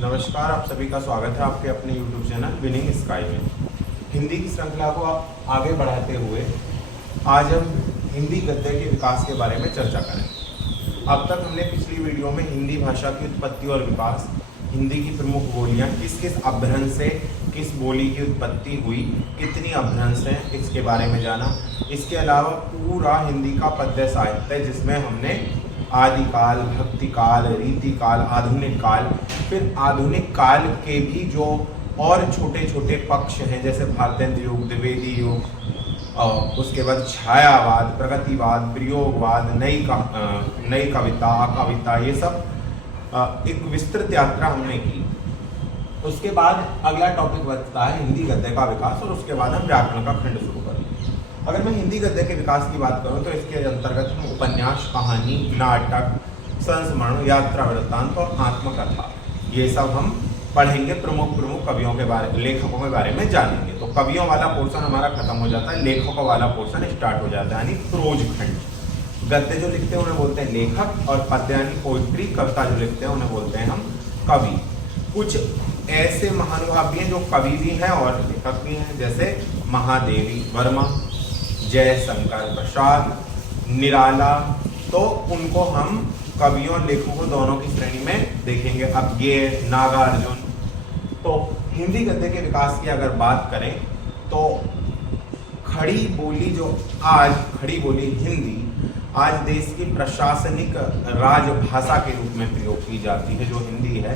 नमस्कार, आप सभी का स्वागत है आपके अपने YouTube चैनल विनिंग स्काई में। हिंदी की श्रृंखला को आगे बढ़ाते हुए आज हम हिंदी गद्य के विकास के बारे में चर्चा करें। अब तक हमने पिछली वीडियो में हिंदी भाषा की उत्पत्ति और विकास, हिंदी की प्रमुख बोलियां, किस किस अपभ्रंश से किस बोली की उत्पत्ति हुई, कितनी अपभ्रंश हैं, इसके बारे में जाना। इसके अलावा पूरा हिंदी का पद्य साहित्य जिसमें हमने आदिकाल, भक्तिकाल, रीतिकाल, आधुनिक काल, फिर आधुनिक काल के भी जो और छोटे छोटे पक्ष हैं जैसे भारतेंद्र युग, द्विवेदी युग, उसके बाद छायावाद, प्रगतिवाद, प्रयोगवाद, नई कविता, ये सब एक विस्तृत यात्रा हमने की। उसके बाद अगला टॉपिक बचता है हिंदी गद्य का विकास और उसके बाद हम व्याकरण का खंड शुरू करेंगे। अगर मैं हिंदी गद्य के विकास की बात करूं तो इसके अंतर्गत हम उपन्यास, कहानी, नाटक, संस्मरण, यात्रा वृत्तांत और आत्मकथा, ये सब हम पढ़ेंगे। प्रमुख कवियों के बारे, लेखकों के बारे में जानेंगे। तो कवियों वाला पोर्शन हमारा खत्म हो जाता है, लेखकों वाला पोर्शन स्टार्ट हो जाता है, यानी प्रोज खंड। गद्य जो लिखते हैं उन्हें बोलते हैं लेखक, और पद्य यानी पोइट्री, कविता जो लिखते हैं उन्हें बोलते हैं हम कवि। कुछ ऐसे महानुभाव भी हैं जो कवि भी हैं और लेखक भी हैं, जैसे महादेवी वर्मा, जयशंकर प्रसाद, निराला, तो उनको हम कवियों लेखकों दोनों की श्रेणी में देखेंगे। अब ये नागार्जुन। तो हिंदी गद्य के विकास की अगर बात करें तो खड़ी बोली जो आज खड़ी बोली हिंदी आज देश की प्रशासनिक राजभाषा के रूप में प्रयोग की जाती है, जो हिंदी है।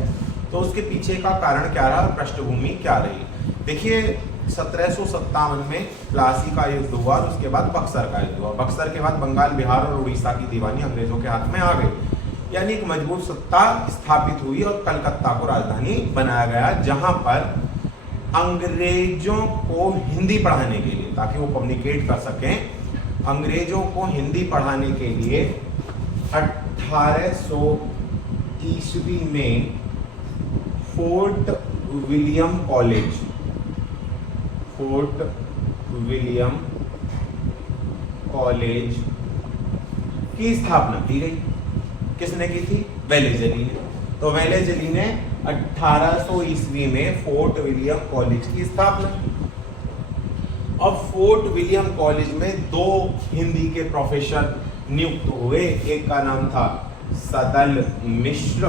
तो उसके पीछे का कारण क्या रहा, पृष्ठभूमि क्या रही? देखिए, 1757 में प्लासी का युद्ध हुआ और उसके बाद बक्सर का युद्ध हुआ। बक्सर के बाद बंगाल, बिहार और उड़ीसा की दीवानी अंग्रेजों के हाथ में आ गई, यानी एक मजबूत सत्ता स्थापित हुई और कलकत्ता को राजधानी बनाया गया, जहां पर अंग्रेजों को हिंदी पढ़ाने के लिए, ताकि वो कम्युनिकेट कर सकें, अंग्रेजों को हिंदी पढ़ाने के लिए 1800 ईस्वी में फोर्ट विलियम कॉलेज की स्थापना की गई। किसने की थी? वेलेज़ली ने। तो वेलेज़ली ने 1800 ईस्वी में फोर्ट विलियम कॉलेज की स्थापना। अब फोर्ट विलियम कॉलेज में 2 हिंदी के प्रोफेसर नियुक्त हुए। एक का नाम था सदल मिश्र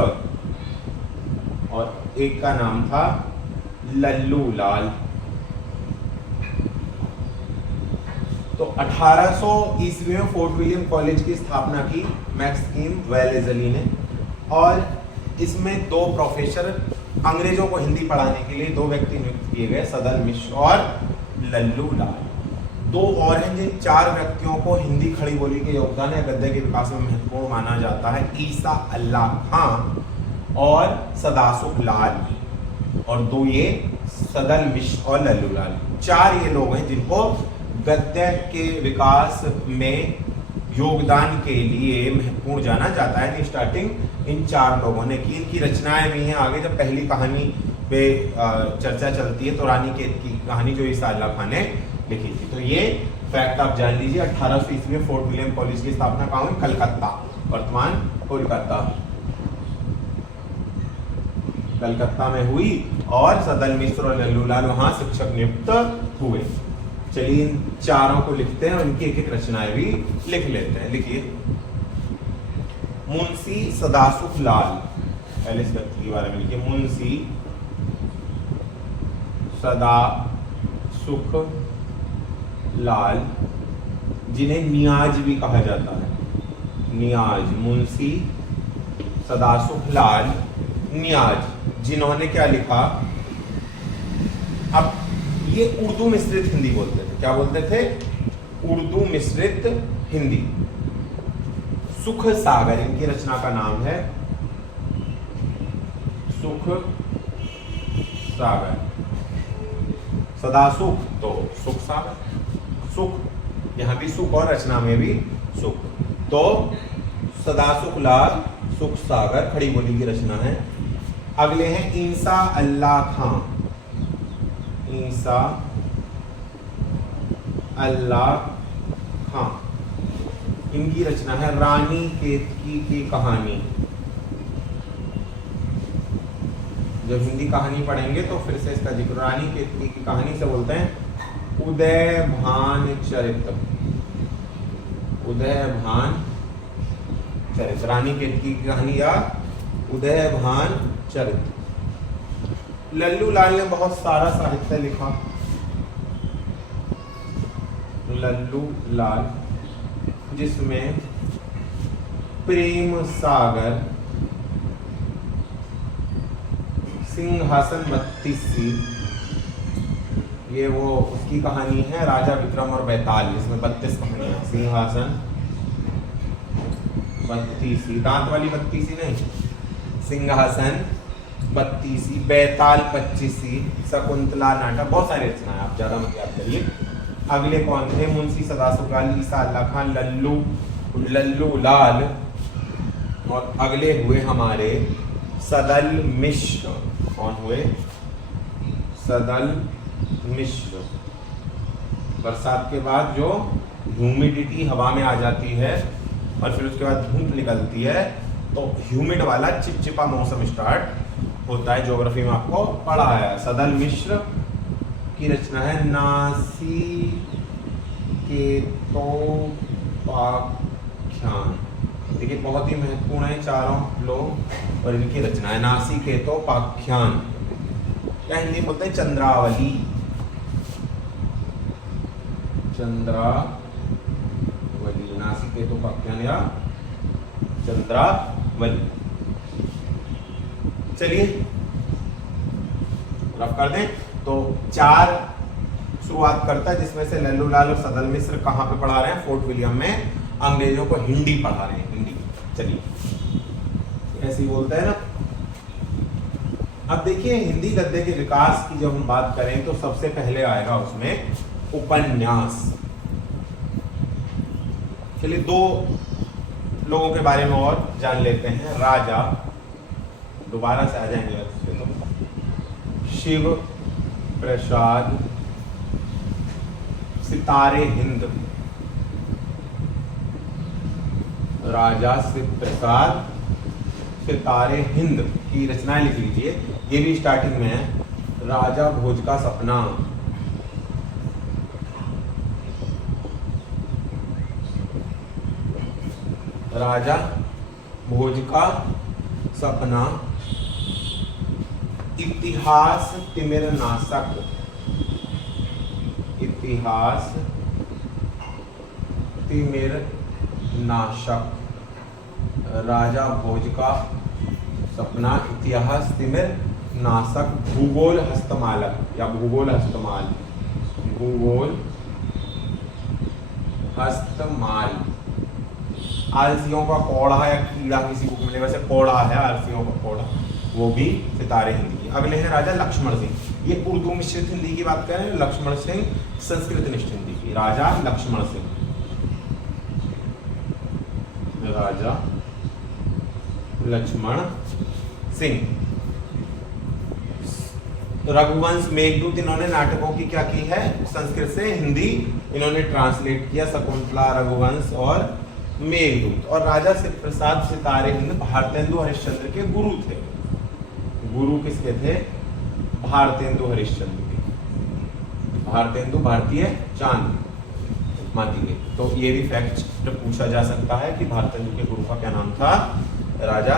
और एक का नाम था लल्लू लाल। तो 1800 ईस्वी में फोर्ट विलियम कॉलेज की स्थापना की मैक्सिम वेलेज़ली ने, और इसमें 2 प्रोफेसर, अंग्रेजों को हिंदी पढ़ाने के लिए 2 व्यक्ति नियुक्त किए गए, सदल मिश्र और लल्लू लाल। 2 और हैं जिन 4 व्यक्तियों को हिंदी खड़ी बोली के योगदान या गद्य के विकास में महत्वपूर्ण माना जाता है, ईसा अल्लाह खां और सदासुख लाल, और 2 ये सदल मिश्र और लल्लू लाल। 4 ये लोग हैं जिनको गद्य के विकास में योगदान के लिए महत्वपूर्ण जाना जाता है। स्टार्टिंग इन 4 लोगों ने की। इनकी रचनाएं भी हैं। आगे जब पहली कहानी पे चर्चा चलती है तो रानीखेत की कहानी जो ईसा अल्लाह खां ने लिखी थी। तो ये फैक्ट आप जान लीजिए। 1800 ईस्वी में फोर्ट विलियम कॉलेज की स्थापना कहाँ हुई? कलकत्ता, वर्तमान कलकत्ता में हुई, और सदल मिश्र और लल्लू लाल वहां शिक्षक नियुक्त हुए। चलिए इन 4 को लिखते हैं और इनकी एक एक रचनाएं भी लिख लेते हैं। लिखिए, मुंशी सदासुख लाल, पहले इस व्यक्ति के बारे में लिखिए। मुंशी सदासुख लाल, जिन्हें नियाज भी कहा जाता है। नियाज, मुंशी सदासुख लाल नियाज, जिन्होंने क्या लिखा? अब ये उर्दू मिश्रित हिंदी बोलते थे। क्या बोलते थे? उर्दू मिश्रित हिंदी। सुख सागर इनकी रचना का नाम है, सुख सागर। सदासुख तो सुख सागर, सुख, यहां भी सुख और रचना में भी सुख। तो सदासुख लाल सुख सागर खड़ी बोली की रचना है। अगले हैं ईसा अल्लाह खां। ईसा अल्लाह खां, इनकी रचना है रानी केतकी की कहानी। जब हिंदी कहानी पढ़ेंगे तो फिर से इसका जिक्र। रानी केतकी की कहानी से बोलते हैं उदयभान चरित। उदयभान चरित, रानी केतकी की कहानी या उदयभान चरित। लल्लू लाल ने बहुत सारा साहित्य लिखा। लल्लू लाल, जिसमें प्रेम सागर, सिंहासन 32, ये वो उसकी कहानी है, राजा विक्रम और बैताल, इसमें 32 कहानियां। सिंहासन 32, दांत वाली 32 नहीं, सिंहासन 32, बैताल 25, शकुंतला नाटक, बहुत सारी रचनाएं, आप ज्यादा मत याद करिए। अगले कौन थे? मुंशी सदाशिवलाल, ईसा अल्लाह खान, लल्लू लाल, और अगले हुए हमारे सदल मिश्र। कौन हुए? सदल मिश्र। बरसात के बाद जो ह्यूमिडिटी हवा में आ जाती है और फिर उसके बाद धूप निकलती है तो ह्यूमिड वाला चिपचिपा मौसम स्टार्ट होता है। ज्योग्राफी में आपको पढ़ा है। सदल मिश्र की रचना है नासिकेतोपाख्यान। देखिए बहुत ही महत्वपूर्ण है चारों लोग, और इनकी रचना है नासिकेतोपाख्यान, या हिंदी में बोलते हैं चंद्रावली। चंद्रावली, नासिकेतोपाख्यान या चंद्रावली। चलिए रफ कर दें तो 4 शुरुआत करता है, जिसमें से लल्लू लाल और सदल मिश्र कहाँ पे पढ़ा रहे हैं? फोर्ट विलियम में अंग्रेजों को हिंदी पढ़ा रहे हैं, हिंदी। चलिए ऐसे ही बोलते हैं ना। अब देखिए हिंदी गद्य के विकास की जब हम बात करें तो सबसे पहले आएगा उसमें उपन्यास। चलिए 2 लोगों के बारे में और जान लेते हैं। राजा, दोबारा से आ जाएंगे तो शिव प्रसाद सितारे हिंद। राजा शिव प्रसाद सितारे हिंद की रचनाएं लिख लीजिए। ये भी स्टार्टिंग में है। राजा भोज का सपना, राजा भोज का सपना, इतिहास तिमिर नाशक, इतिहास तिमिर नाशक, राजा भोज का सपना, इतिहास तिमिर नाशक, भूगोल हस्तमालक या भूगोल हस्तमाल, भूगोल हस्तमाल, आलसियों का कोड़ा या कीड़ा किसी बुक में, वैसे कोड़ा है आलसियों का कोड़ा, वो भी सितारे हिंदी की। अगले हैं राजा लक्ष्मण सिंह। ये उर्दू मिश्रित हिंदी की बात करें, लक्ष्मण सिंह संस्कृत निष्ठ हिंदी की। राजा लक्ष्मण सिंह, राजा लक्ष्मण सिंह। रघुवंश मेघदूत, इन्होंने नाटकों की क्या की है? संस्कृत से हिंदी इन्होंने ट्रांसलेट किया। शकुंतला, रघुवंश और मेघदूत। और राजा शिव प्रसाद सितारे हिंद भारतेंदु हरिश्चंद्र के गुरु थे। गुरु किसके थे? भारतेंदु हरिश्चंद्र के। भारतेंदु भारतीय चांद माती के। तो ये भी फैक्ट पूछा जा सकता है कि भारतेंदु के गुरु का क्या नाम था? राजा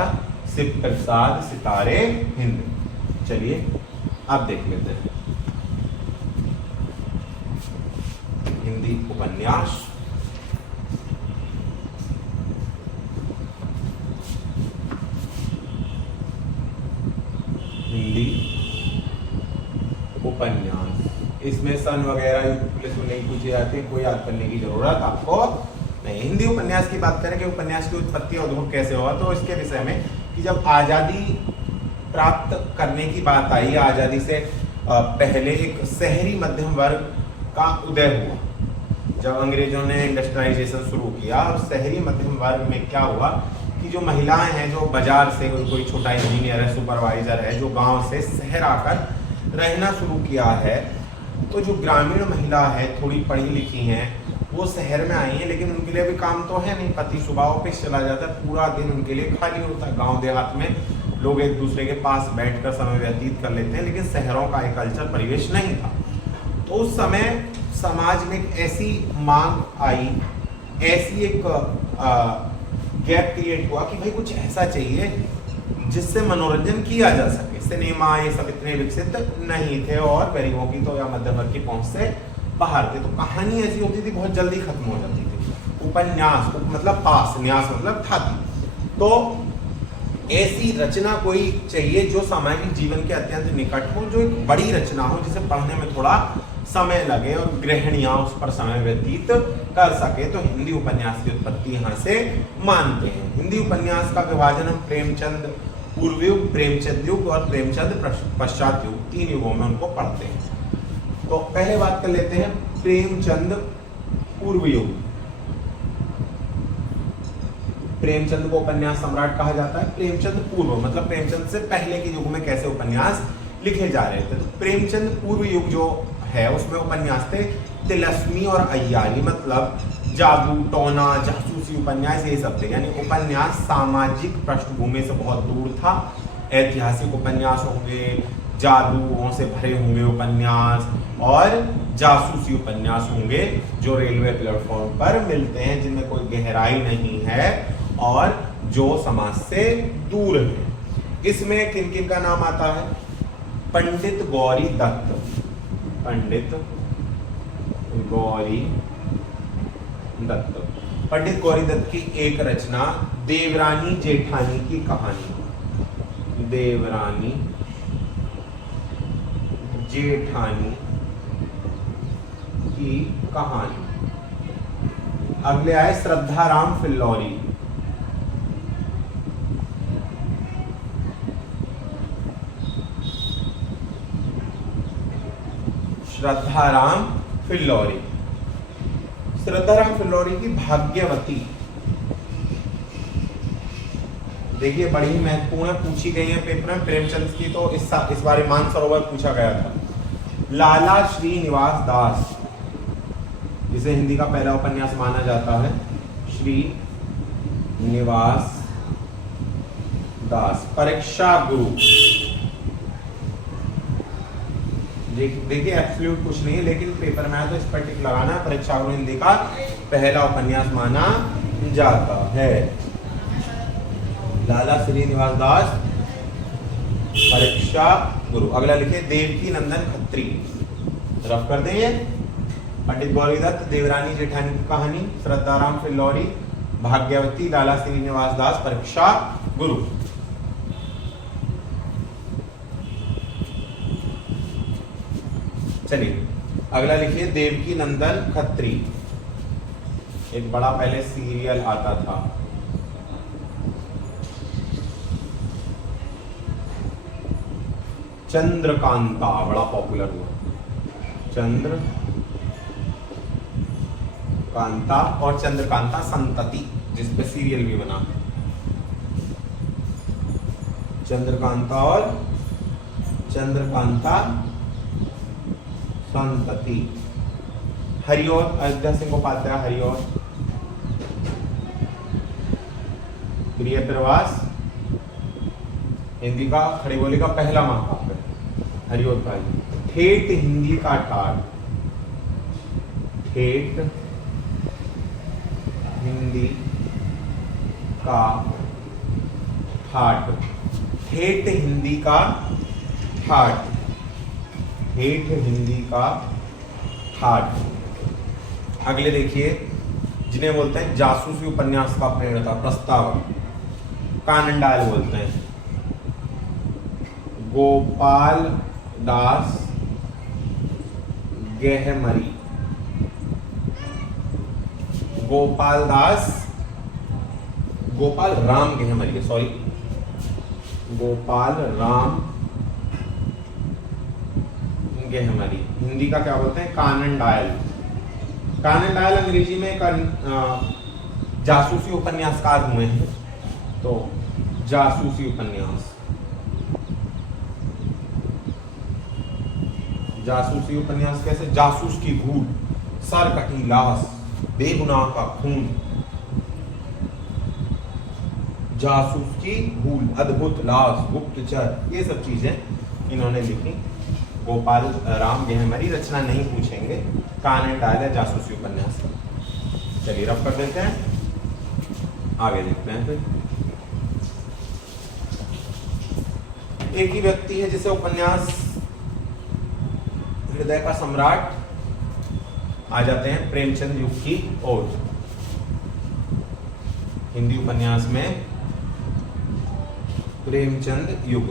शिव प्रसाद सितारे हिंद। चलिए अब देख लेते हैं हिंदी उपन्यास। हिंदी उपन्यास, इसमें सन वगैरह पुलिस में नहीं पूछे जाते, कोई याद करने की जरूरत आपको नहीं। हिंदी उपन्यास की बात करें कि उपन्यास की उत्पत्ति और उद्भव कैसे हुआ, तो इसके विषय में कि जब आज़ादी प्राप्त करने की बात आई, आज़ादी से पहले एक शहरी मध्यम वर्ग का उदय हुआ। जब अंग्रेजों ने इंडस्ट्रियलाइजेशन शुरू किया और शहरी मध्यम वर्ग में क्या हुआ कि जो महिलाएं हैं, जो बाजार से कोई छोटा इंजीनियर है, सुपरवाइजर है, जो गांव से शहर आकर रहना शुरू किया है, तो जो ग्रामीण महिला है, थोड़ी पढ़ी लिखी हैं, वो शहर में आई हैं, लेकिन उनके लिए भी काम तो है नहीं। पति सुबह ऑफिस चला जाता है, पूरा दिन उनके लिए खाली होता है। गांव देहात में लोग एक दूसरे के पास बैठकर समय व्यतीत कर लेते हैं, लेकिन शहरों का एक कल्चर परिवेश नहीं था। तो उस समय समाज में एक ऐसी मांग आई, ऐसी एक गैप क्रिएट हुआ कि भाई कुछ ऐसा चाहिए जिससे मनोरंजन किया जा सके। सिनेमा ये सब इतने विकसित नहीं थे और गरीबों की तो या मध्यम वर्ग की पहुंच से बाहर थे, तो कहानी ऐसी होती थी बहुत जल्दी खत्म हो जाती थी। उपन्यास मतलब पास, न्यास मतलब थाती। तो ऐसी रचना कोई चाहिए जो सामाजिक जीवन के अत्यंत निकट हो, जो एक बड़ी रचना हो जिसे पढ़ने में थोड़ा समय लगे और गृहिणियां उस पर समय व्यतीत कर सके। तो हिंदी उपन्यास की उत्पत्ति यहाँ से मानते हैं। हिंदी उपन्यास का विभाजन हम प्रेमचंद पूर्व युग, प्रेमचंद युग और प्रेमचंद पश्चात युग, 3 युगों में उनको पढ़ते हैं। तो पहले बात कर लेते हैं प्रेमचंद पूर्व युग। प्रेमचंद को उपन्यास सम्राट कहा जाता है। प्रेमचंद पूर्व मतलब प्रेमचंद से पहले के युग में कैसे उपन्यास लिखे जा रहे थे। तो प्रेमचंद पूर्व युग जो है उसमें उपन्यास थे तिलस्मी और अय्यारी, मतलब जादू टोना जासूसी उपन्यास ये सब थे। यानी उपन्यास सामाजिक पृष्ठभूमि से बहुत दूर था। ऐतिहासिक उपन्यास होंगे, जादुओं से भरे होंगे उपन्यास और जासूसी उपन्यास होंगे जो रेलवे प्लेटफॉर्म पर मिलते हैं, जिनमें कोई गहराई नहीं है और जो समाज से दूर है। इसमें किन किन का नाम आता है? पंडित गौरी दत्त, पंडित गौरी दत्त। पंडित गौरी दत्त की एक रचना देवरानी जेठानी की कहानी, देवरानी जेठानी की कहानी। अगले आए श्रद्धाराम फिल्लौरी, श्रद्धाराम फिल्लौरी। श्रद्धाराम फिल्लौरी की भाग्यवती देखिए बड़ी महत्वपूर्ण पूछी गई है पेपर में। प्रेमचंद की तो इस बार मानसरोवर पूछा गया था। लाला श्रीनिवास दास, जिसे हिंदी का पहला उपन्यास माना जाता है, श्री निवास दास। परीक्षा गुरु, देखिए एब्सोल्यूट कुछ नहीं है, लेकिन पेपर में तो इस पर टिक लगाना। परीक्षा गुरु हिंदी का पहला उपन्यास माना जाता है। लाला श्रीनिवास दास, परीक्षा गुरु। अगला लिखे देवकी नंदन खत्री, रफ कर देंगे। पंडित गौरी दत्त, देवरानी जेठानी की कहानी, श्रद्धाराम फिल्लौरी, भाग्यवती, लाला श्रीनिवास दास, परीक्षा गुरु। चलिए अगला लिखिए देवकी नंदन खत्री। एक बड़ा पहले सीरियल आता था, चंद्रकांता, बड़ा पॉपुलर हुआ चंद्रकांता और चंद्रकांता संतति, जिसपे सीरियल भी बना। चंद्रकांता और चंद्रकांता संतति। हरिओर, अयोध्या सिंह उपाध्याय, हरिओर। प्रिय प्रवास हिंदी का खड़ी बोली का पहला महाकाव्य, हरिओर भाई। ठेठ हिंदी का ठाठ, ठेठ हिंदी का ठाठ, ठेठ हिंदी का ठाठ, ठेठ हिंदी का ठाठ। अगले देखिए जिन्हें बोलते हैं जासूसी उपन्यास का प्रणेता, प्रस्तावक, कानंडाल बोलते हैं। गोपाल दास गेहमरी, गोपाल दास, गोपाल राम गेहमरी, सॉरी, गोपाल राम गेहमरी। हिंदी का क्या बोलते हैं? कानन डायल। कानन डायल अंग्रेजी में जासूसी उपन्यासकार हुए हैं, तो जासूसी उपन्यास, जासूसी उपन्यास कैसे? जासूस की भूल, सर कटी लाश, बेगुनाह का खून, जासूसी भूल, अद्भुत, लाश, गुप्तचर, ये सब चीजें इन्होंने लिखी। गोपाल राम गहमरी, रचना नहीं पूछेंगे, कान एंड डायल है, जासूसी उपन्यास। चलिए रब कर देते हैं, आगे देखते हैं। फिर एक ही व्यक्ति है जिसे उपन्यास हृदय का सम्राट, आ जाते हैं प्रेमचंद युग की ओर। हिंदी उपन्यास में प्रेमचंद युग।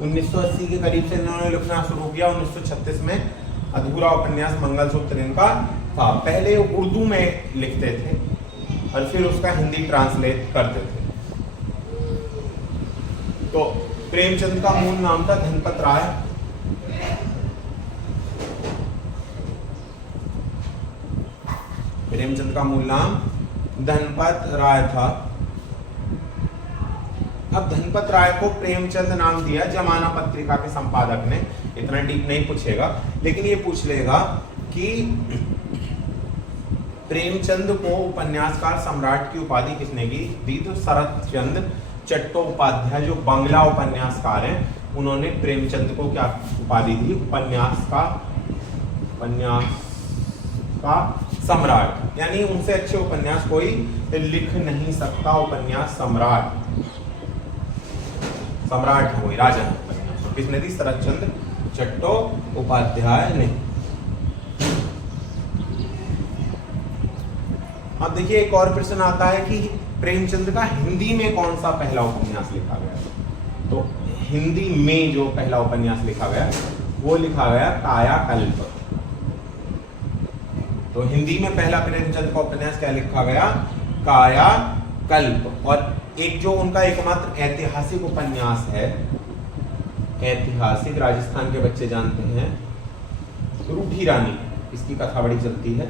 उन्नीस सौ 1980 के करीब से इन्होंने लिखना शुरू किया। 1936 में अधूरा उपन्यास मंगलसूत्र इनका था। पहले उर्दू में लिखते थे और फिर उसका हिंदी ट्रांसलेट करते थे। तो प्रेमचंद का मूल नाम था धनपत राय। प्रेमचंद का मूल नाम धनपत राय था। अब धनपत राय को प्रेमचंद नाम दिया जमाना पत्रिका के संपादक ने। इतना डीप नहीं पूछेगा, लेकिन ये पूछ लेगा कि प्रेमचंद को उपन्यासकार सम्राट की उपाधि किसने दी? तो शरत चंद्र चट्टोपाध्याय जो बांग्ला उपन्यासकार हैं, उन्होंने प्रेमचंद को क्या उपाधि दी? उपन्यास का सम्राट। यानी उनसे अच्छे उपन्यास कोई लिख नहीं सकता। उपन्यास सम्राट है, वही राजा है उपन्यास। किसने दी? शरत चंद्र चट्टोपाध्याय ने। अब देखिए एक और प्रश्न आता है कि प्रेमचंद का हिंदी में कौन सा पहला उपन्यास लिखा गया? तो हिंदी में जो पहला उपन्यास लिखा गया वो लिखा गया कायाकल्प। तो हिंदी में पहला प्रेमचंद का उपन्यास क्या लिखा गया? कायाकल्प। और एक जो उनका एकमात्र ऐतिहासिक उपन्यास है, ऐतिहासिक, राजस्थान के बच्चे जानते हैं, रूठी रानी, इसकी कथा बड़ी चलती है,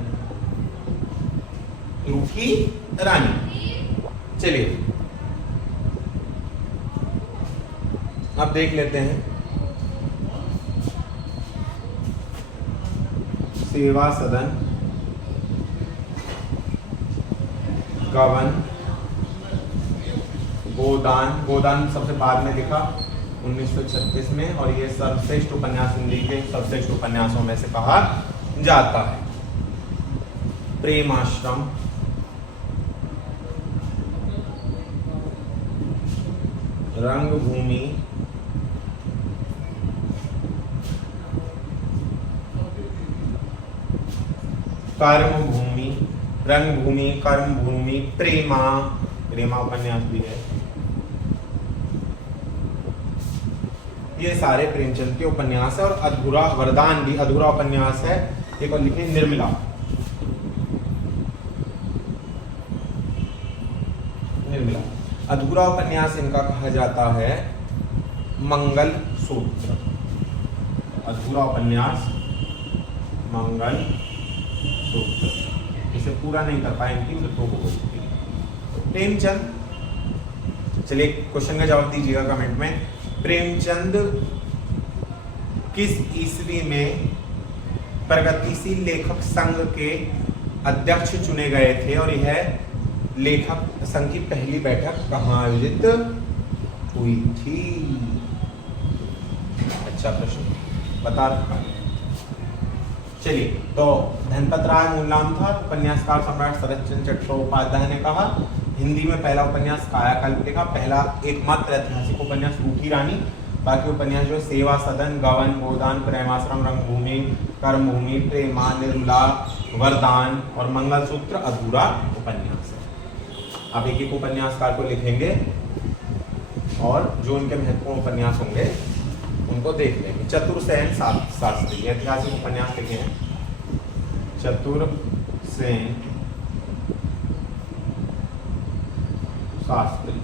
रूठी रानी। चलिए अब देख लेते हैं। सेवा सदन, गबन, गोदान सबसे बाद में लिखा 1936 में, और ये सर्वश्रेष्ठ उपन्यास, हिंदी के सर्वश्रेष्ठ उपन्यासों में से कहा जाता है। प्रेमाश्रम, रंगभूमि, कर्मभूमि, रंगभूमि, कर्मभूमि, प्रेमा उपन्यास भी है। ये सारे प्रेमचंद के उपन्यास है। और अधूरा, वरदान भी अधूरा उपन्यास है। एक और लिखे निर्मला। अधूरा उपन्यास इनका कहा जाता है मंगल सूत्र। अधूरा उपन्यास मंगल सूत्र। इसे पूरा नहीं कर पाए, इनकी मृत्यु हो गई। प्रेमचंद, चलिए क्वेश्चन का जवाब दीजिएगा कमेंट में। प्रेमचंद किस ईस्वी में प्रगतिशील लेखक संघ के अध्यक्ष चुने गए थे? और यह लेखक संघ की पहली बैठक कहाँ आयोजित हुई थी? अच्छा प्रश्न, बता रखा है। चलिए, तो धनपत राय मूल नाम था। उपन्यासकार सम्राट शरत चंद्र चट्टोपाध्याय ने कहा। हिंदी में पहला उपन्यास कायाकल्प लिखा। पहला एकमात्र ऐतिहासिक उपन्यास रूठी रानी। बाकी उपन्यास जो सेवा सदन, गबन, गोदान, प्रेमाश्रम, रंगभूमि, कर्मभूमि, प्रेमा, निर्मला, वरदान और मंगलसूत्र अधूरा उपन्यास है। अब एक एक उपन्यासकार को लिखेंगे और जो उनके महत्वपूर्ण उपन्यास होंगे उनको देख लेंगे। चतुरसेन शास्त्री ऐतिहासिक उपन्यास लिखे हैं। चतुरसेन शास्त्री,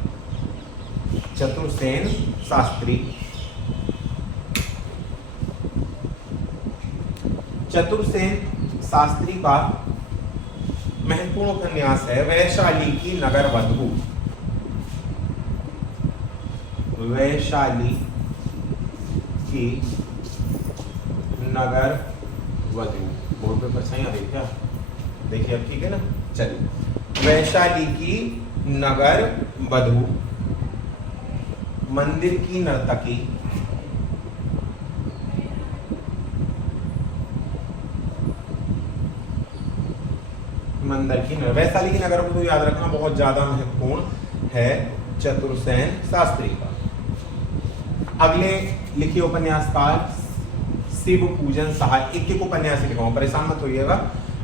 चतुरसेन शास्त्री। चतुरसेन शास्त्री का महत्वपूर्ण उपन्यास है वैशाली की नगर वधू। वैशाली की नगर वधू। बोर्ड पे परछाई आ रही क्या? देखिए अब ठीक है ना। चलिए, वैशाली की नगर वधू, मंदिर की नर्तकी, वैशाली की नगर वधू याद रखना बहुत ज्यादा महत्वपूर्ण है चतुर्सेन शास्त्री का। अगले लिखिए उपन्यासकार शिव पूजन सहाय। एक एक उपन्यास लिखा, परेशान मत होइएगा,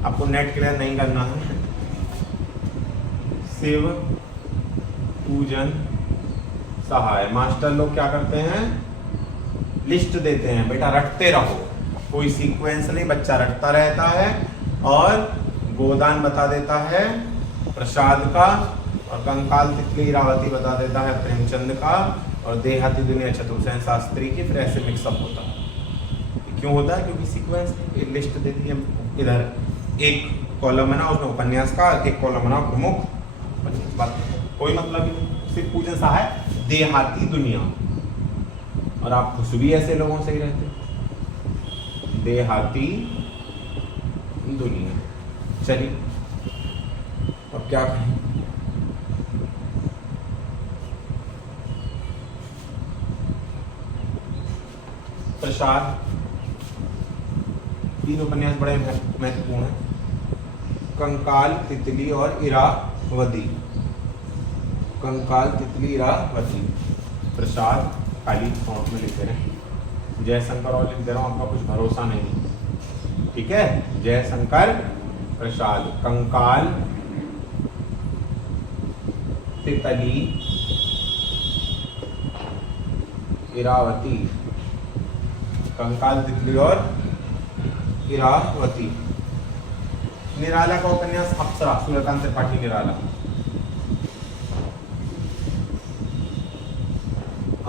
आपको नेट क्लियर नहीं करना है। शिव पूजन सहाय। मास्टर लोग क्या करते हैं, लिस्ट देते हैं, बेटा रटते रहो, कोई सीक्वेंस नहीं, बच्चा रटता रहता है। और गोदान बता देता है प्रसाद का, और कंकाल तितली इरावती बता देता है प्रेमचंद का, और देहाती दुनिया चतुर्सेन शास्त्री की। फिर ऐसे मिक्सअप होता है। क्यों होता है? क्योंकि सीक्वेंस लिस्ट देती है। इधर एक कॉलम बना, उसमें उपन्यासकार, एक कॉलम बना प्रमुख, बात कोई मतलब नहीं। सिर्फ पूजन सहाय देहाती दुनिया, और आप खुश भी ऐसे लोगों से ही रहते। देहाती दुनिया। चलिए अब क्या कहें, प्रसाद। तीन उपन्यास बड़े महत्वपूर्ण हैं, कंकाल तितली और इरावती। कंकाल तितली इरावती। प्रसाद काली फॉन्ट में लिख दे रहे हैं, जयशंकर और लिख दे रहा हूँ, आपका कुछ भरोसा नहीं, ठीक है। जयशंकर प्रसाद। कंकाल तितली इरावती। कंकाल तितली और इरावती। निराला का उपन्यास अप्सरा, सूर्यकांत त्रिपाठी निराला।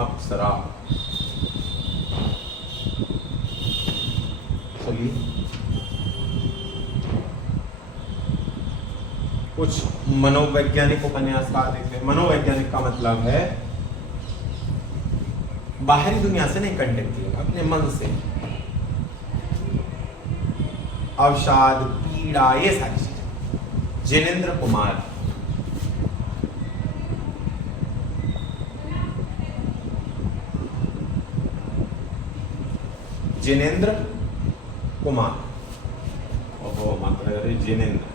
अप्सरा। चलिए कुछ मनोवैज्ञानिक उपन्यासकार देखते हैं। मनोवैज्ञानिक का मतलब है बाहरी दुनिया से नहीं कंटेक्ट किया, अपने मन से। अवसाद, पीड़ा, ये सारी चीजें। जिनेंद्र कुमार। जिनेंद्र कुमार। ओहो मतलब जिनेंद्र,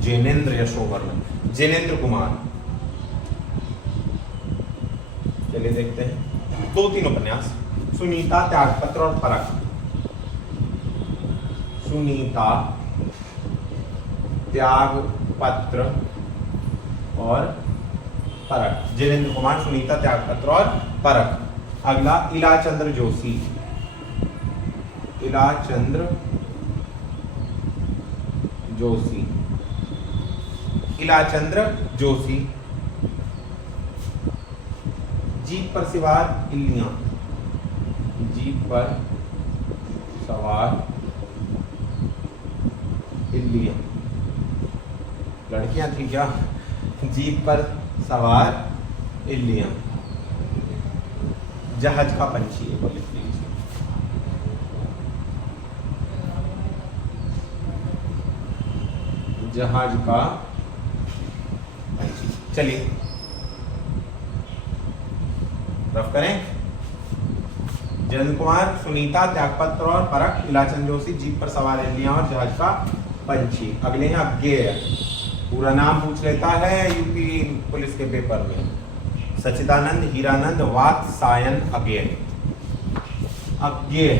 जिनेंद्र यशोवर्मन। जिनेंद्र कुमार। चलिए देखते हैं दो तीन उपन्यास। सुनीता, त्यागपत्र और परख। सुनीता, त्यागपत्र और परख। जिनेंद्र कुमार, सुनीता, त्यागपत्र और परख। अगला इलाचंद्र जोशी। इलाचंद्र जोशी। इलाचंद्र जोशी। जीप पर सवार इल्लियां। जीप पर सवार इल्लियां। लड़कियां थी क्या? जीप पर सवार इल्लियां। जहाज का पंछी है, वो लिख लीजिए। जहाज का पंछी। चलिए रफ करें। जिनेंद्र कुमार, सुनीता, त्यागपत्र और परख। इलाचंद्र जोशी, जीप पर सवार इल्लियां और जहाज का पंछी। अगले हैं अज्ञेय। पूरा नाम पूछ लेता है यूपी पुलिस के पेपर में। सच्चिदानंद हीरानंद वात्सायन अज्ञेय। अज्ञेय।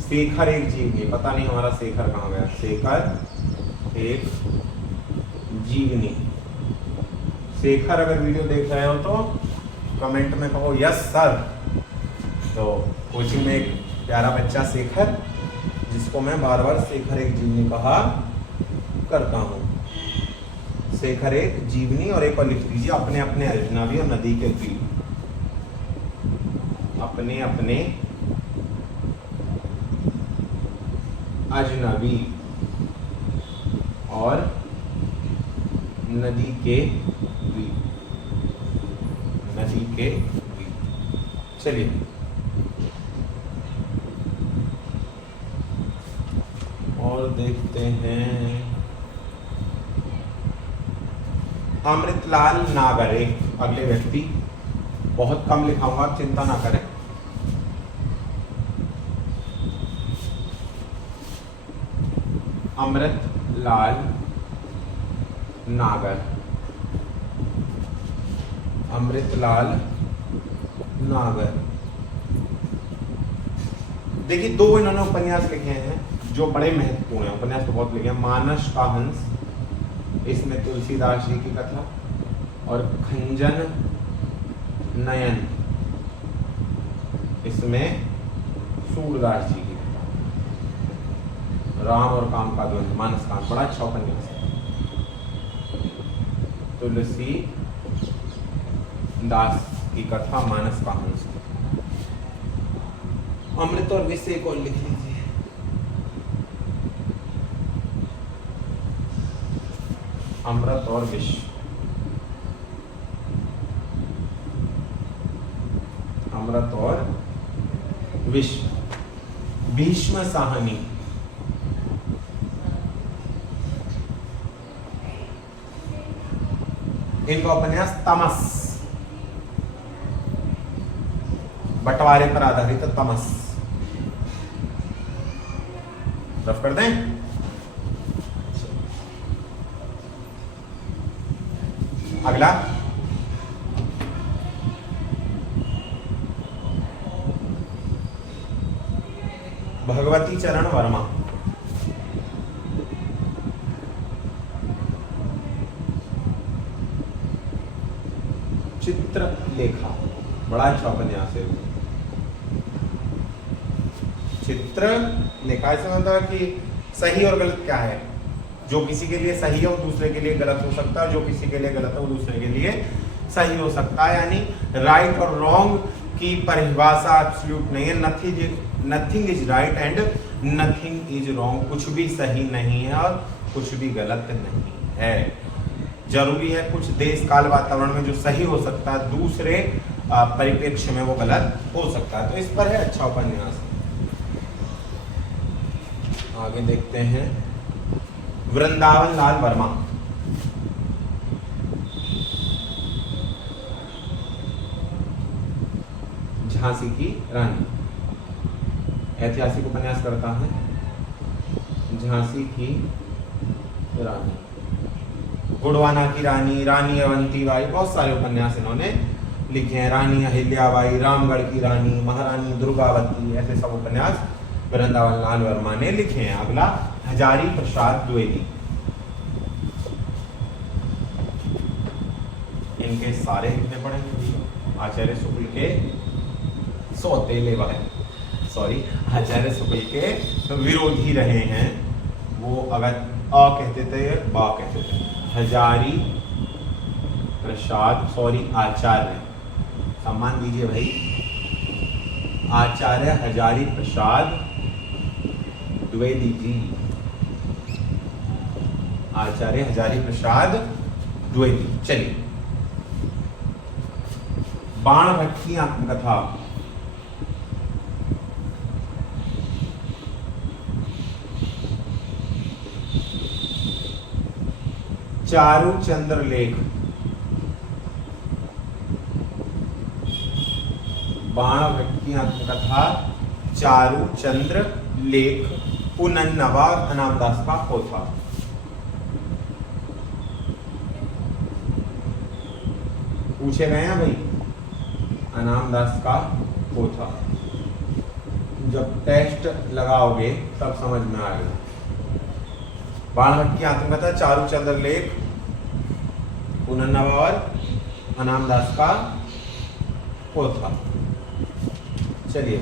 शेखर एक जीवनी। पता नहीं हमारा शेखर कहाँ गया। शेखर एक जीवनी। शेखर अगर वीडियो देख रहे हो तो कमेंट में कहो यस सर। तो कोचिंग में एक प्यारा बच्चा शेखर, जिसको मैं बार बार शेखर एक जीवनी कहा करता हूँ। शेखर एक जीवनी। और एक और लिख लीजिए, अपने अपने अजनबी और नदी के द्वीप। अपने अपने अजनबी और नदी के द्वीप। नदी के द्वीप। चलिए और देखते हैं अमृतलाल नागरे, अगले व्यक्ति। बहुत कम लिखाऊंगा, आप चिंता ना करें। अमृतलाल नागर, अमृतलाल नागर। देखिए, दो इन्होंने उपन्यास लिखे हैं जो बड़े महत्वपूर्ण हैं। उपन्यास तो बहुत लिखे हैं। मानस का हंस, इसमें तुलसीदास जी की कथा, और खंजन नयन, इसमें सूरदास जी की कथा। राम और काम का द्वंद्व, मानस कांड, बड़ा अच्छा उपन्यास है। तुलसी दास की कथा मानस का हंस। अमृत और विष एक और लिख लीजिए। अमृत और विष, अमृत और विष। भीष्म साहनी, इनका उपन्यास तमस, बंटवारे पर आधारित तमस। रफ कर दें। अगला भगवती चरण वर्मा, चित्रलेखा, बड़ा अच्छा उपन्यास है। चित्रलेखा ऐसा मतलब है कि सही और गलत क्या है। जो किसी के लिए सही है वो दूसरे के लिए गलत हो सकता है, जो किसी के लिए गलत है वो दूसरे के लिए सही हो सकता है। यानी राइट और रॉन्ग की परिभाषा एब्सोल्यूट नहीं है। Nothing is right and nothing is wrong. कुछ भी सही नहीं है और कुछ भी गलत नहीं है। जरूरी है कुछ देश काल वातावरण में जो सही हो सकता है, दूसरे परिप्रेक्ष्य में वो गलत हो सकता है। तो इस पर है अच्छा उपन्यास। आगे देखते हैं वृंदावन लाल वर्मा, झांसी की रानी, ऐतिहासिक उपन्यास करता है। झांसी की रानी, गुड़वाना की रानी, रानी अवंतीबाई, बहुत सारे उपन्यास इन्होंने लिखे हैं। रानी अहिल्याबाई, रामगढ़ की रानी, महारानी दुर्गावती, ऐसे सब उपन्यास वृंदावन लाल वर्मा ने लिखे हैं। अगला हजारी प्रसाद द्विवेदी, इनके सारे लिखने पड़ेंगे। आचार्य शुक्ल के सौतेले वाले, सॉरी, आचार्य शुक्ल के विरोधी रहे हैं वो। अगर अ कहते थे बा कहते थे। हजारी प्रसाद, सॉरी आचार्य, सम्मान दीजिए भाई। आचार्य हजारी प्रसाद द्विवेदी जी, आचार्य हजारी प्रसाद द्विवेदी। चलिए, बाण भट्ट की आत्मकथा, चारु चंद्र लेख, बाण भट्ट की आत्मकथा, चारु चंद्र लेख, पुनन्नवा अनामदास का पोथा। पूछे गए हैं भाई, अनामदास का पोथा। जब टेस्ट लगाओगे तब समझ में आएगा। बाण भट्ट की आत्मकथा, चारु चंद्र लेख, पुनन्नवा और अनामदास का पोथा। चलिए,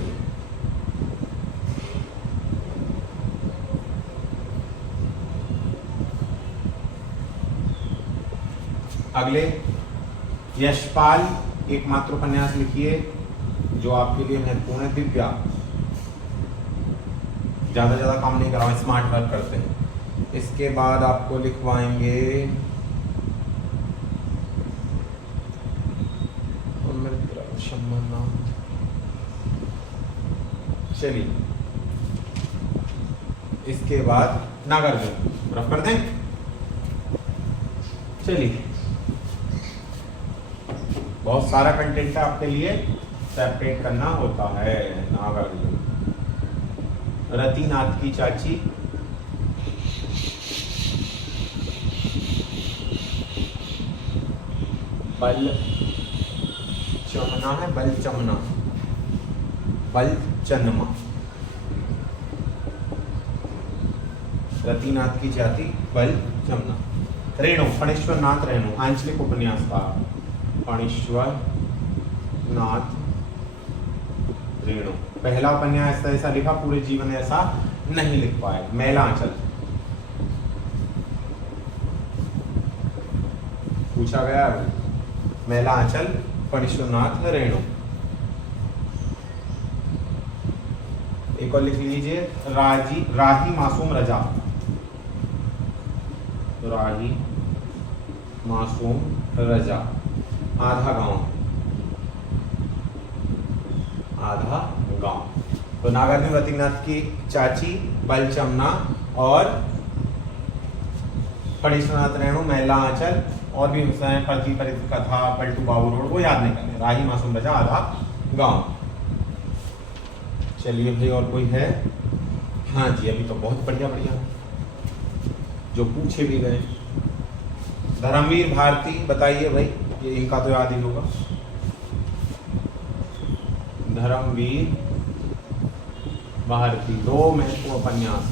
अगले यशपाल एकमात्र उपन्यास लिखिए जो आपके लिए महत्वपूर्ण है। दिव्या, ज्यादा काम नहीं कराओ, स्मार्ट वर्क करते हैं। इसके बाद आपको लिखवाएंगे चलिए, इसके बाद नागार्जुन। रफ कर दें। चलिए, बहुत सारा कंटेंट है आपके लिए, सेपरेट करना होता है। नागार्जुन, रतिनाथ की चाची, बल चमना है, बल चमना, बल चन्मा, रतिनाथ की जाति बल चमना। रेणु, फणीश्वर नाथ रेणु, आंचलिक उपन्यासकार, फणीश्वर नाथ रेणु। पहला उपन्यास ऐसा लिखा, पूरे जीवन ऐसा नहीं लिख पाए। मैलांचल, पूछा गया मैलांचल, फणीश्वरनाथ रेणु। एक और लिख लीजिए, राही मासूम रजा, राही मासूम रजा। आधा गांव, आधा गांव। तो नागार्जुन, रतिनाथ की चाची, बल चमना और फणीश्वरनाथ रेणु, मैलांचल, और भी पति परित कथा, पलटू बाबू रोड, वो याद नहीं करने। राही मासूम रजा, आधा गांव। चलिए भाई, और कोई है? हाँ जी, अभी तो बहुत बढ़िया बढ़िया जो पूछे भी गए। धर्मवीर भारती, बताइए भाई, ये इनका तो याद ही होगा। धर्मवीर भारती, 2 महत्वपूर्ण उपन्यास।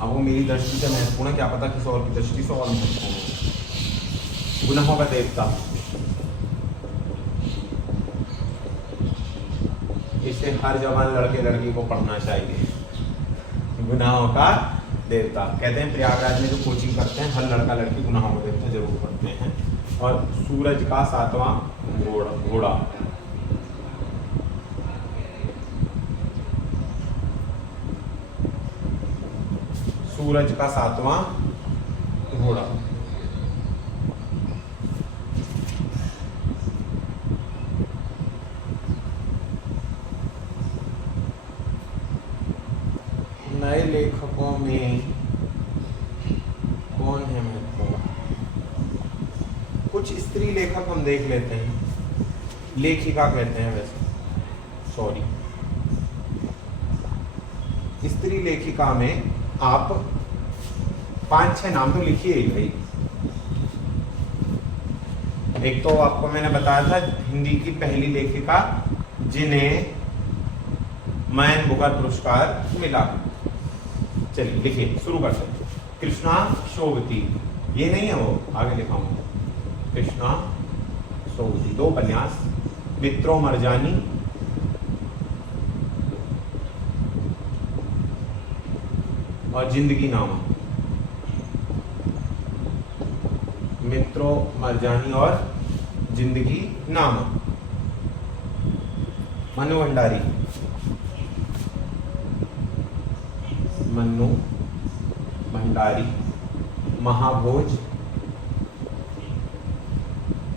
अब वो मेरी दृष्टि से महत्वपूर्ण है, क्या पता किसी और की दृष्टि से और महत्वपूर्ण हो। गुनाहों का देवता, इसे हर जवान लड़के लड़की को पढ़ना चाहिए। गुनाहों का देवता, कहते हैं प्रयागराज में जो कोचिंग करते हैं, हर लड़का लड़की गुनाहों का देवता जरूर पढ़ते हैं। और सूरज का 7वां घोड़ा, सूरज का 7वां घोड़ा। नए लेखकों में कौन है महत्वपूर्ण? कुछ स्त्री लेखक हम देख लेते हैं, लेखिका कहते हैं वैसे, सॉरी। स्त्री लेखिका में आप 5-6 नाम तो लिखिए ही भाई। एक तो आपको मैंने बताया था हिंदी की पहली लेखिका जिन्हें मैन बुकर पुरस्कार मिला। चलिए लिखिए, शुरू करते हैं। कृष्णा शोभती, ये नहीं है वो, आगे लिखाऊंगा। कृष्णा शोभती, 2 उपन्यास। मित्रों मरजानी, और जिंदगी नामा। मित्रों मरजानी और जिंदगी नामा। मनु भंडारी, मनु भंडारी, महाभोज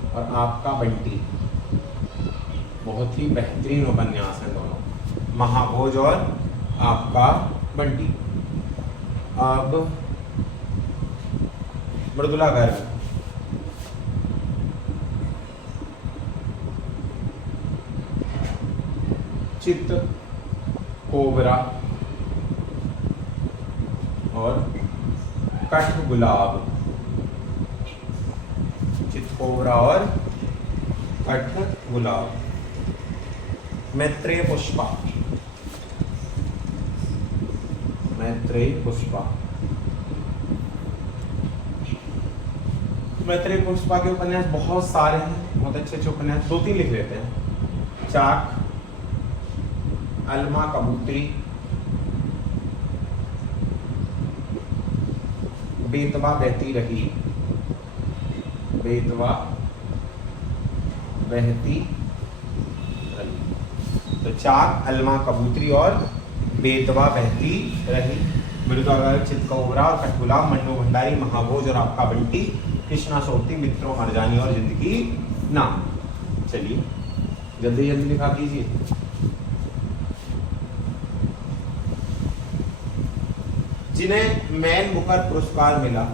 और आपका बंटी। बहुत ही बेहतरीन उपन्यास हैं दोनों, महाभोज और आपका बंटी। अब मृदुला गर्ग, चित कोबरा और कठ गुलाब। चित कोबरा और कठ गुलाब। मैत्रेय पुष्पा, मैत्रेय पुष्पा। मैत्रेय पुष्पा के उपन्यास बहुत सारे हैं, बहुत अच्छे अच्छे उपन्यास। 2-3 लिख लेते हैं। चाक, अलमा कबूतरी, बेतवा बहती रही, बेतवा बहती रही। तो चाक, अलमा कबूतरी और बेतवा बहती रही। मृदुला, चितकौबरा और कठगुलाब। मन्नू भंडारी, महाभोज और आपका बंटी। कृष्णा सोती, मित्रों मरजानी और जिंदगी नाम। चलिए जल्दी जल्दी लिखा कीजिए। जिन्हें मैन बुकर पुरस्कार मिला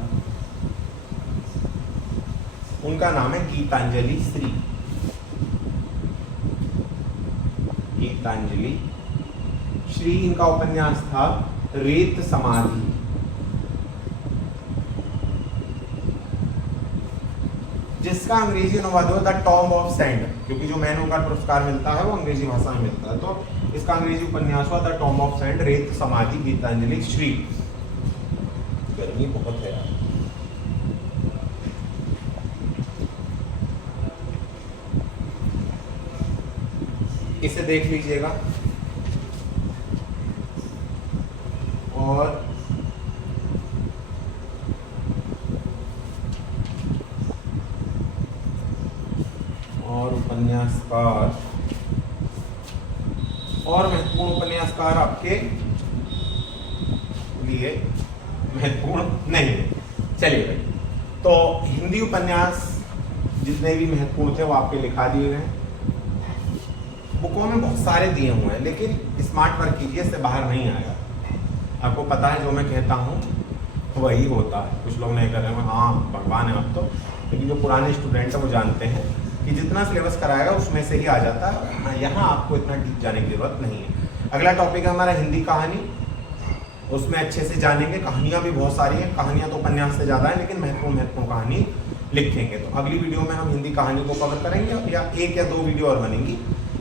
उनका नाम है गीतांजलि श्री। गीतांजलि श्री, इनका उपन्यास था रेत समाधि। जिसका अंग्रेजी अनुवाद हुआ द टॉम्ब ऑफ सैंड, क्योंकि जो मैन बुकर पुरस्कार मिलता है वो अंग्रेजी भाषा में मिलता है, तो इसका अंग्रेजी उपन्यास हुआ द टॉम्ब ऑफ सैंड, रेत समाधि, गीतांजलि श्री। गर्मी बहुत है यार। इसे देख लीजिएगा और उपन्यासकार और महत्वपूर्ण उपन्यासकार आपके लिए महत्वपूर्ण नहीं है। चलिए भाई, तो हिंदी उपन्यास जितने भी महत्वपूर्ण थे वो आपके लिखा दिए गए। बुकों में बहुत सारे दिए हुए हैं, लेकिन स्मार्ट वर्क कीजिए, इससे बाहर नहीं आएगा। आपको पता है जो मैं कहता हूँ वही होता है। कुछ लोग नहीं कर रहे हैं, हाँ भगवान है अब तो, लेकिन जो पुराने स्टूडेंट हैं वो जानते हैं कि जितना सिलेबस कराएगा उसमें से ही आ जाता है। हाँ, यहाँ आपको इतना डीप जाने की जरूरत नहीं है। अगला टॉपिक है हमारा हिंदी कहानी, उसमें अच्छे से जानेंगे। कहानियाँ भी बहुत सारी हैं, कहानियाँ तो उपन्यास से ज़्यादा है, लेकिन महत्वपूर्ण कहानी लिखेंगे। तो अगली वीडियो में हम हिंदी कहानी को कवर करेंगे, या एक या दो वीडियो और बनेंगी।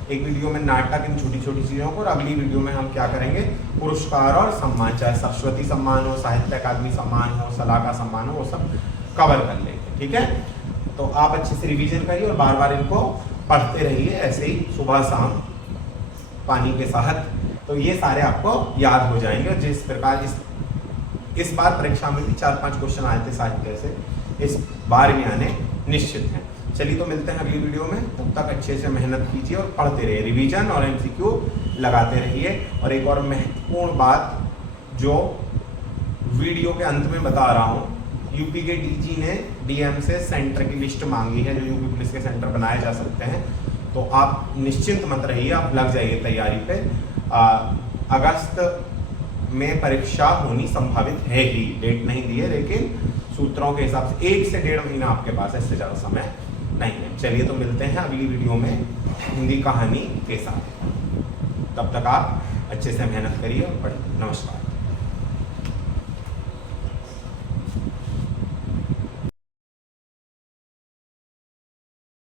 एक वीडियो में नाटक, इन छोटी छोटी चीज़ों को, और अगली वीडियो में हम क्या करेंगे, पुरस्कार और सम्मान, चाहे सरस्वती सम्मान हो, साहित्य अकादमी सम्मान हो, सलाह का सम्मान हो, वो सब कवर कर लेंगे। ठीक है, तो आप अच्छे से रिवीजन करिए और बार बार इनको पढ़ते रहिए, ऐसे ही सुबह शाम पानी के साथ, तो ये सारे आपको याद हो जाएंगे। और जिस प्रकार इस बार परीक्षा में भी 4-5 क्वेश्चन आए थे साहित्य से, इस बार भी आने निश्चित हैं। चलिए, तो मिलते हैं अगली वीडियो में। तब तक अच्छे से मेहनत कीजिए और पढ़ते रहिए, रिवीजन और MCQ लगाते रहिए। और एक और महत्वपूर्ण बात जो वीडियो के अंत में बता रहा हूँ, यूपी के DG ने DM से सेंटर की लिस्ट मांगी है, जो यूपी पुलिस के सेंटर बनाए जा सकते हैं। तो आप निश्चिंत मत रहिए, आप लग जाइए तैयारी पे। अगस्त में परीक्षा होनी संभावित है ही, डेट नहीं दी है, लेकिन सूत्रों के हिसाब से 1 से 1.5 महीना आपके पास है, इससे ज़्यादा समय नहीं है। चलिए, तो मिलते हैं अगली वीडियो में हिंदी कहानी के साथ। तब तक आप अच्छे से मेहनत करिए और पढ़िए। नमस्कार।